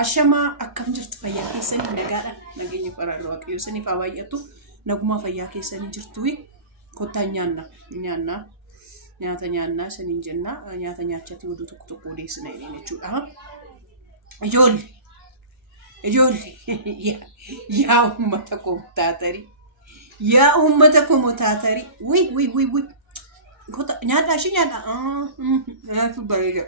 Ashama akkam jirtu fayyaa keessanii nagaadha nageenya faraarra waaqayyo saniif baay'atu naguma fayyaa keessanii jirtu kottaa nyaanna saniin jenna nyaata nyaachatti oduu tokko odeessina jechuudha. Ijoollee yaa ummata komotaatarii wi kota nyaata shi nyaata nyaatu bareeda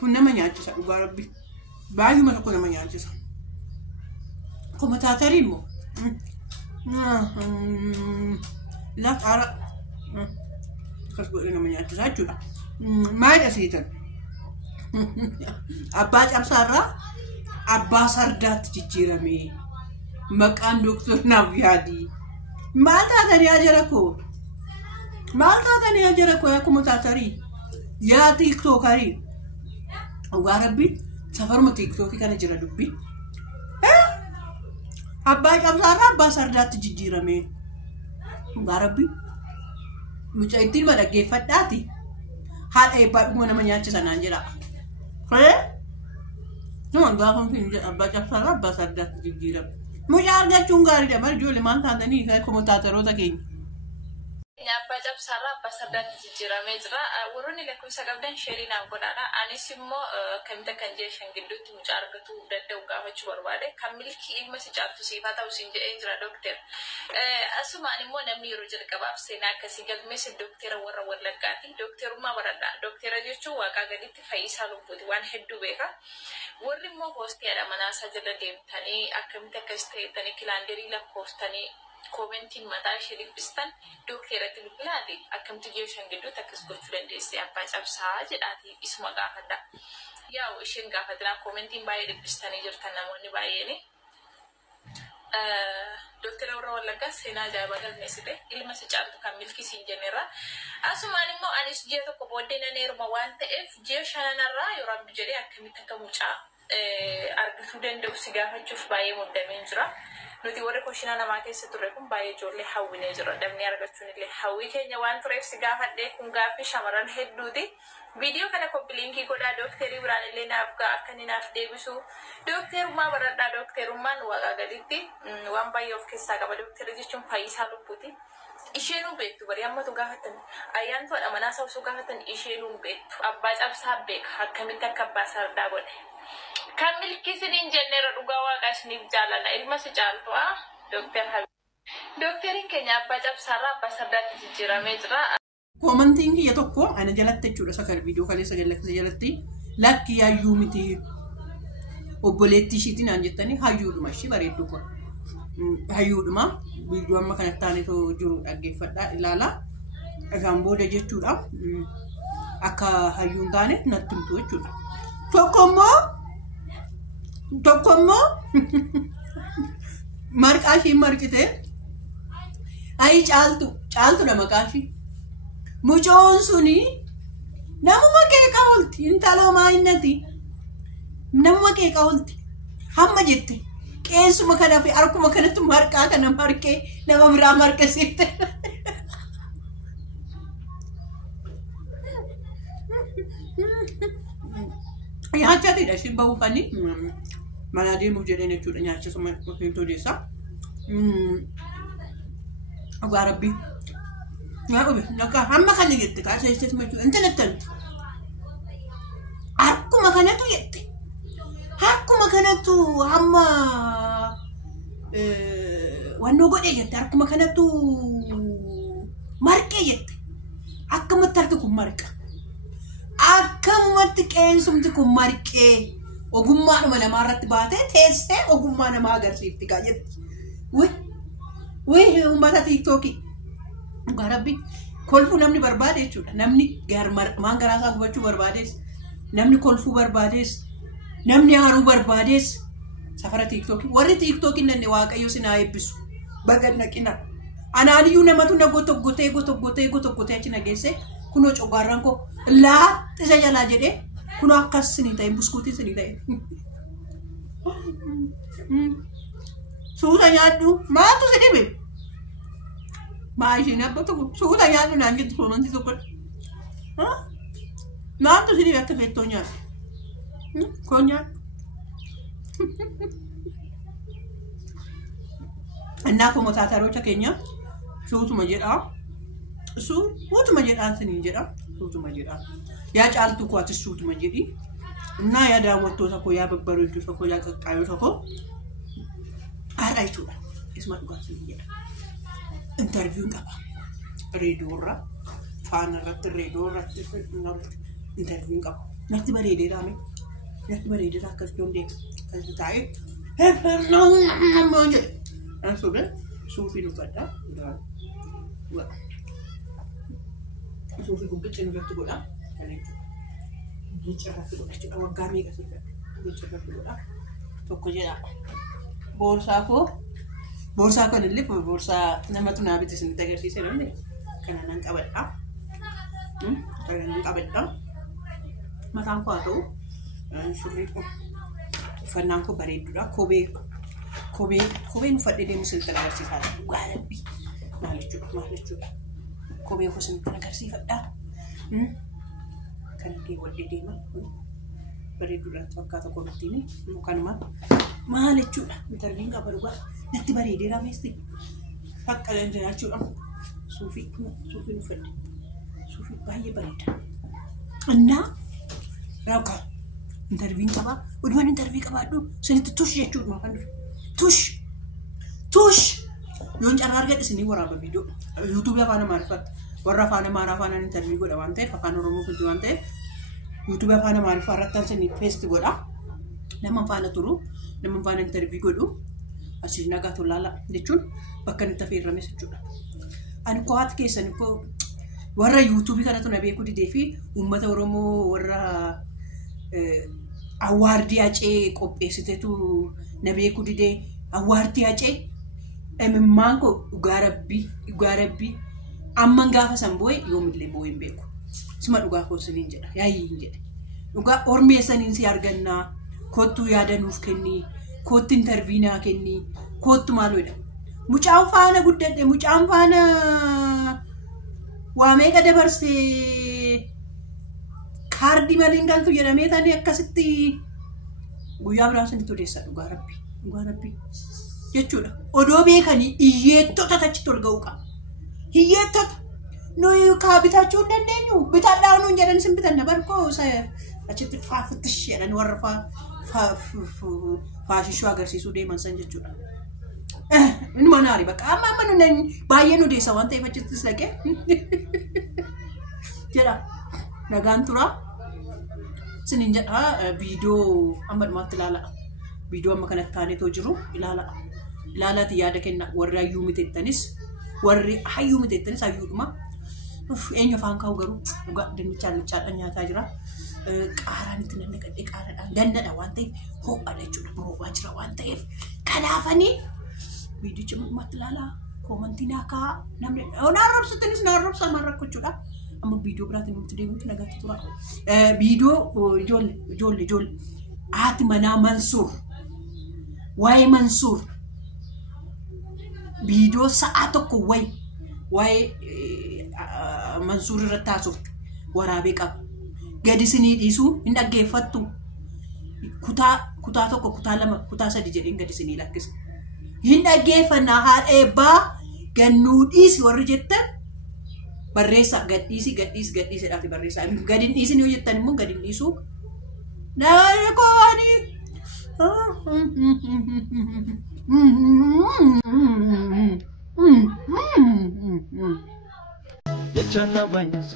kun nama nyaachisa dhugaa rabbi baay'uma tokko nama nyaachisa komotaatarii immoo laataara kas godhe nama nyaachisa jechuudha. Maal asiitan abbaa cabsaarraa abbaa sardaatti jijjiirame maqaan doktor Navyaadi maal taatanii ajara ko yaa komotaatarii yaa tiktookarii dhugaa rabbi safaruma tiktokii kana jira dubbi abbaa cabsaarraa abbaa sardaatti jijjiirame dhugaa rabbi mucaa ittiin madaggeeffadhaati haadha eebbaa dhuguma nama nyaachisa naan jedha Nuan gafan fin abbaa cabsaarraa abbaa sardaatti jijjiirame mucaa argachuun gaariidha bar ijoollee maal taatanii komotaataroota keenya. Abbaa cabsaarraa abbaa sardaatti jijjiiramee jira. Warroonni lakkoofsa qabdan sheerii naaf godhaadha. Anis immoo akkamitti kan jeeshan gidduutti mucaa argachuu danda'u gaafachuu barbaade. Kan milkii ilma si caaltu siifaa ta'u siin jedhee jira dookter. Asumaan immoo namni yeroo jalqabaaf seenaa akkasii galmeesse dooktera warra Wallaggaati. Dookterummaa baradha. Dooktera jechuun waaqaa gaditti fayyisaa lubbuuti waan hedduu beeka. Warri immoo hoosteedha manaasaa jala deemtanii akkamitti akkas ta'ettanii kilaanderii lakkooftanii komentiin mataa ishee dhibbistan dookteratti bilbilaati akkamitti jeeshan gidduutti akkas gochuu dandeesse abbaa cabsaa jedhaati isuma gaafadha. Yaa'u isheen gaafatinaa komentiin baay'ee dhibbistanii jirtan namoonni baay'eeni. Dooktera warra Wallaggaa seenaa ajaa'ibaa galmeessite ilma si caaltu kan milkii siin jenneerra. Asumaan immoo anis ji'a tokko booddee naneeruma waan ta'eef ji'a shananarraa yoo rabbi jedhee akkamitti akka mucaa argatuu danda'u si gaafachuuf baay'ee muddamee jira. Nuti warri koshina namaa keessa turre kun baay'ee ijoollee hawwinee jira. Damni argachuun illee hawwii keenya waan tureef si gaafadhee kun gaaffii shamarran hedduuti. Viidiyoo kana koppiliinkii godhaa dookterii biraan illee naaf ga'a akka inni naaf deebisu. Dookterummaa baradhaa dookterummaan waaqaa gaditti waan baay'ee of keessaa qaba. Dookterii jechuun fayyisaa lubbuuti. Isheenuu beektu bari ammatu gaafatan ayyaantoodha manaa sabsuu gaafatan isheenuu beektu abbaa cabsaa beeka akkamitti akka abbaa sardaa godhe. Kan milkisiniin jenneera dhugaa waaqaa isiniif jaalala ilma si caaltu dookter Habib. Dookteriin keenya abbaa cabsaarraa abbaa sardaatti jijjiiramee jira. Komentiin kiyya tokko ana jalatti jechuudha sakal viidiyoo kaleessa jalatti lakki hayyuu miti obboleettii ishiitiin aan jettanii hayyuudhuma ishii bareedduu kun hayyuudhuma viidiyoo amma kanatti taanetoo jiru dhaggeeffadhaa ilaala isaan booda jechuudha akka hayyuun taane natti himtu jechuudha. Tokko immoo marqaa ishii marqite ayi caaltudha maqaa ishii mucoon suni namuma qeeqaa olti intala maayinnati namuma qeeqaa olti hamma jette qeensuma kana fi harkuma kanatti marqaa kana marqee nama biraa marqesiifte. Nyaachatiidha isheen bahuufanii mana deemuuf jedheen jechuudha nyaachisuma hin tojeessaa. Dhugaa rabbii hamma kana jette kaasee machuu intalattan harkuma kanatu jette harkuma kanatu hamma wannoo godhee jette harkuma kanatu marqee jette akkamatti harka kun marqa akkamatti qeensumti kun marqee ogummaadhuma namaarratti baatee teessee ogummaa namaa agarsiifti kaa jetti. Wii uummata tiiktookii dhugaa rabbii kolfuu namni barbaade jechuudha. Namni maan garaasaa gubachuu barbaadees namni kolfuu barbaadees namni haaruu barbaadees safara tiiktookii warri tiiktookii nanne waaqayyo sinaa eebbisu bagan naqina. Anaaniyyuu namatu na gotoggotee achi nageesse kunoo coggaarraan koo laaxisa jalaa jedhee kunoo akkas sinii ta'e buskuutii sinii ta'e. Suuta nyaadhu maatu si dhibe maayishiin abba tokko suuta nyaadhu naan jettu komantii tokko maatu si dhibe akka feettoo nyaadhu koo nyaadhu እና ኮሞታተሮች ከኛ ሹቱማ ጀዳ ሹቱማ ጀዳን ስኒ ጀዳ ሹቱማ ጀዳ ያ ጫልቱ ኳት ሹቱማ ጀዲ እና ያ ዳወቶ ተኮ ያ በበሩጁ ተኮ ያ ቀቃዩ ተኮ አራይቱ እስማ ዱጋት ጀዳ ኢንተርቪው ቀባ ሬዲዮራ ፋነረት ሬዲዮራ ኢንተርቪው ቀባ ነክቲ በሬዲራሜ ነክቲ በሬዲራ ከስዶንዴ ከስታይ ነው ሞንጀ አንሶበ ሱፊ ነው ፈዳ ሱፊ ጉብጭ ንበት ጎዳ ይጭራፍ ጎዳ ወጋሚ ከሰፈ ይጭራፍ ጎዳ ተቆጀላ ቦርሳኮ ንልፍ ቦርሳ ነመቱና ቢትስ ንተገርሲሰ ነው ከናናን ቀበጣ ከናናን ቀበጣ ማታንኳ አተው ሹሪቆ ፈናንኮ በሬዱራ ኮቤን ፈደደ ምስል ተናገርሲታል ጓረቢ ማለቹ ኮቤ ሆስን ተናገርሲ ፈዳ ከነቴ ወደዴማ በሬዱራ ተወካተ ኮሚቲኒ ሙካንማ ማለቹ ኢንተርቪው ቀበሩጋ ነቲ በሬዴራ ሜስቲ ፈቀለ እንጀራቹ ሱፊ ፈድ ሱፊ ባየ በሬዳ እና ራውካ ኢንተርቪው ቀባ ወድማን ኢንተርቪው ቀባዱ ስንት ቱሽ የቹ ማፈንዱ ቱሽ ዮን ጨራር ገድስኒ ወራ በቪዲዮ ዩቲዩብ ያፋነ ማርፋት ወራፋነ ማራፋነ ኢንተርቪው ጎዳ ዋንተ ፈፋነ ሮሞ ፍልቲ ዋንተ ዩቲዩብ ያፋነ ማርፋ አራታን ስኒ ፔስት ጎዳ ለማንፋነ ቱሩ ለማንፋነ ኢንተርቪው ጎዱ አሲና ጋቶ ላላ ለቹን በከነ ተፈረመ ሰቹ አን ኳት ከሰን ኮ ወራ ዩቲዩብ ከነቱ ነቤኩ ዲዴፊ ኡመተ ኦሮሞ ወራ አዋርዲ ያጬ ቆጴስተቱ ነቤኩ ዲዴ አዋርዲ ያጬ እምማንኮ ጓረቢ አመን ጋፈ ሰንቦይ ዮምለ ቦይም ቤኩ ስማ ዱጋ ኮስኒ እንጀ ያይ እንጀ ዱጋ ኦርሜሰኒን ሲያርገና ኮቱ ያደኑፍ ከኒ ኮት ኢንተርቪና ከኒ ኮት ማሎዳ ሙጫን ፋነ ጉደደ ሙጫን ፋነ ዋሜ ቀደበርሴ ካርዲ መሊንጋልቱ የረሜታኒ አከስቲ ጉያ ብራስን ተደሳ ጓረቢ የቹዳ ኦዶቤ ከኒ ኢየቶ ተተች ተልገውቃ ኢየቶ ኖይ ካቢታቹ እንደነኙ ብታዳውኑ እንጀረን ስንብተን ነበርኮ አችት ፋፍትሽ ያለን ወርፋ ፋሽሹ ሀገር ሲሱ ደማን ሰንጀቹዳ ምን ማናሪ በቃ አማመኑ ነኝ ባየኑ ደሰው አንተ ይፈጭት ስለቀ ጀራ ነጋንቱራ ስንንጀ ቪዲዮ አመድ ማትላላ ቪዲዮ መከነታኔ ተጅሩ ኢላላ ትያደከና ወራዩ ምትተንስ ወሪ ሀዩ ምትተንስ አዩድማ ኤኞ ፋንካው ገሩ ድንቻል ጫጣኛ ታጅራ ቃራን ትነነቀደ ቃራዳ ገነዳ ዋንተ ሆ አለቹ ብሮ ዋጅራ ዋንተ ከናፈኒ ቪዲዮ ጭምት ማትላላ ኮመንቲና ካ ነምነ ኦናሮብስ ትንስ ናሮብስ ማረኩቹዳ አማ ቪዲዮ ብራት ነው ትደሙት ነገር ትጥራ ቪዲዮ ጆል አት መና መንሱር ዋይ መንሱር ቪዲዮ ሰዓትኩ ወይ መንሱር ረታሱት ወራቤ ቀብ ገዲስኒ ዲሱ እንደገፈቱ ኩታ ተኮ ኩታ ለማ ኩታ ሰዲ ጀዲን ገዲስኒ ላክስ እንደገፈና ሃኤባ ገኑ ዲስ ወርጀተን barreessa gadhiisi dhaati barreessa gadin dhiisini yoo jettan immoo gadin dhiisu naani Yechana banhas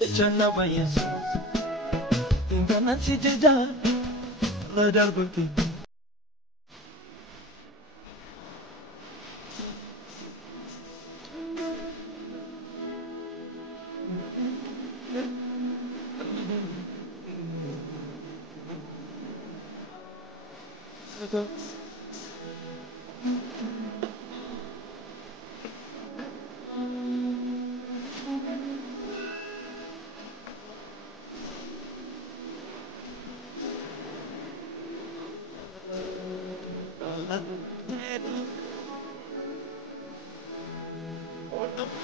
Jechana bayansu Inganan si jeda Radar bukti Oh no.